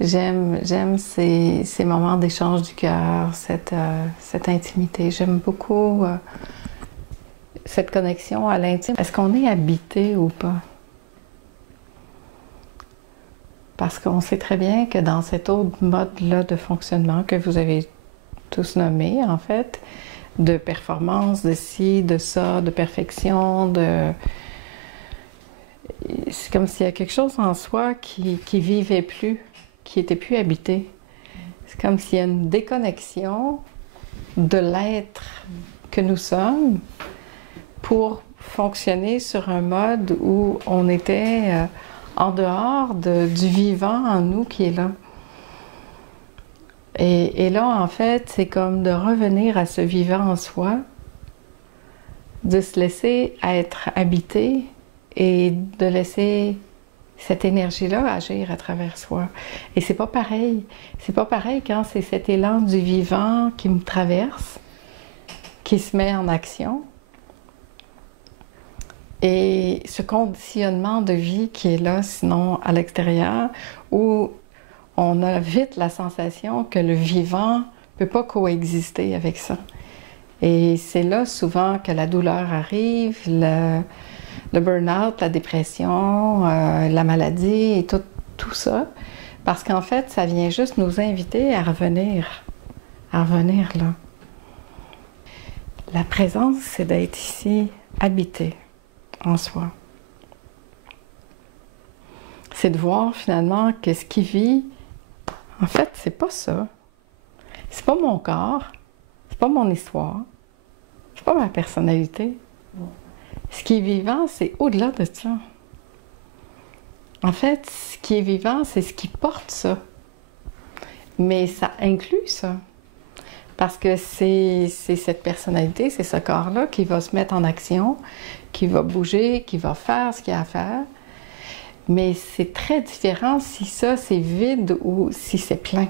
J'aime ces moments d'échange du cœur, cette intimité. J'aime beaucoup cette connexion à l'intime. Est-ce qu'on est habité ou pas? Parce qu'on sait très bien que dans cet autre mode-là de fonctionnement que vous avez tous nommé, en fait, de performance, de ci, de ça, de perfection, c'est comme s'il y a quelque chose en soi qui vivait plus, qui était plus habité. C'est comme s'il y a une déconnexion de l'être que nous sommes pour fonctionner sur un mode où on était en dehors du vivant en nous qui est là. Et là, en fait, c'est comme de revenir à ce vivant en soi, de se laisser être habité et de laisser cette énergie-là agir à travers soi. Et c'est pas pareil. C'est pas pareil quand c'est cet élan du vivant qui me traverse, qui se met en action. Et ce conditionnement de vie qui est là, sinon à l'extérieur, où on a vite la sensation que le vivant ne peut pas coexister avec ça. Et c'est là souvent que la douleur arrive, le burn-out, la dépression, la maladie et tout ça. Parce qu'en fait, ça vient juste nous inviter à revenir là. La présence, c'est d'être ici, habité en soi. C'est de voir finalement que ce qui vit, en fait, c'est pas ça. C'est pas mon corps, c'est pas mon histoire, c'est pas ma personnalité. Ce qui est vivant, c'est au-delà de ça. En fait, ce qui est vivant, c'est ce qui porte ça. Mais ça inclut ça. Parce que c'est cette personnalité, c'est ce corps-là qui va se mettre en action, qui va bouger, qui va faire ce qu'il y a à faire. Mais c'est très différent si ça, c'est vide ou si c'est plein.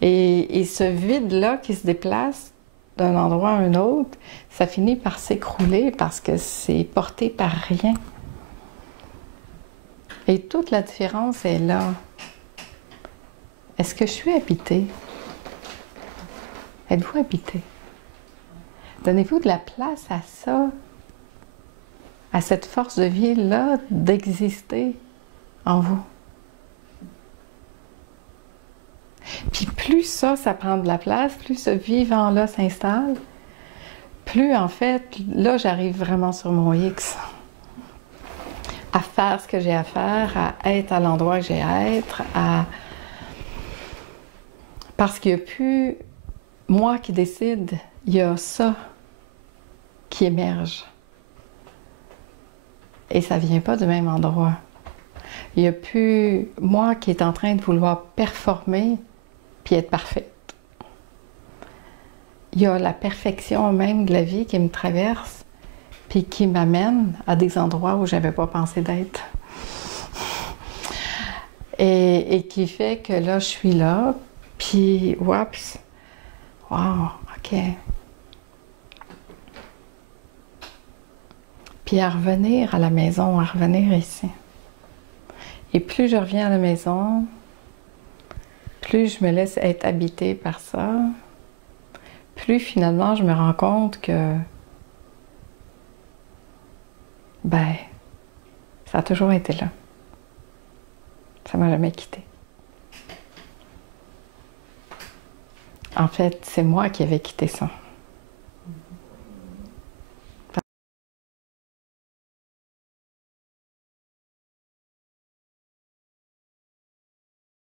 Et ce vide-là qui se déplace d'un endroit à un autre, ça finit par s'écrouler parce que c'est porté par rien. Et toute la différence est là. Est-ce que je suis habitée? Êtes-vous habité? Donnez-vous de la place à ça, à cette force de vie-là d'exister en vous. Puis plus ça prend de la place, plus ce vivant-là s'installe, plus en fait, là j'arrive vraiment sur mon X. À faire ce que j'ai à faire, à être à l'endroit que j'ai à être, parce qu'il n'y a plus moi qui décide, il y a ça qui émerge. Et ça ne vient pas du même endroit. Il n'y a plus moi qui est en train de vouloir performer puis être parfaite. Il y a la perfection même de la vie qui me traverse puis qui m'amène à des endroits où je n'avais pas pensé d'être. Et qui fait que là, je suis là, puis, oups, wow, OK. Puis à revenir à la maison, à revenir ici. Et plus je reviens à la maison, plus je me laisse être habitée par ça, plus finalement je me rends compte que, ben, ça a toujours été là. Ça m'a jamais quitté. En fait, c'est moi qui avais quitté ça.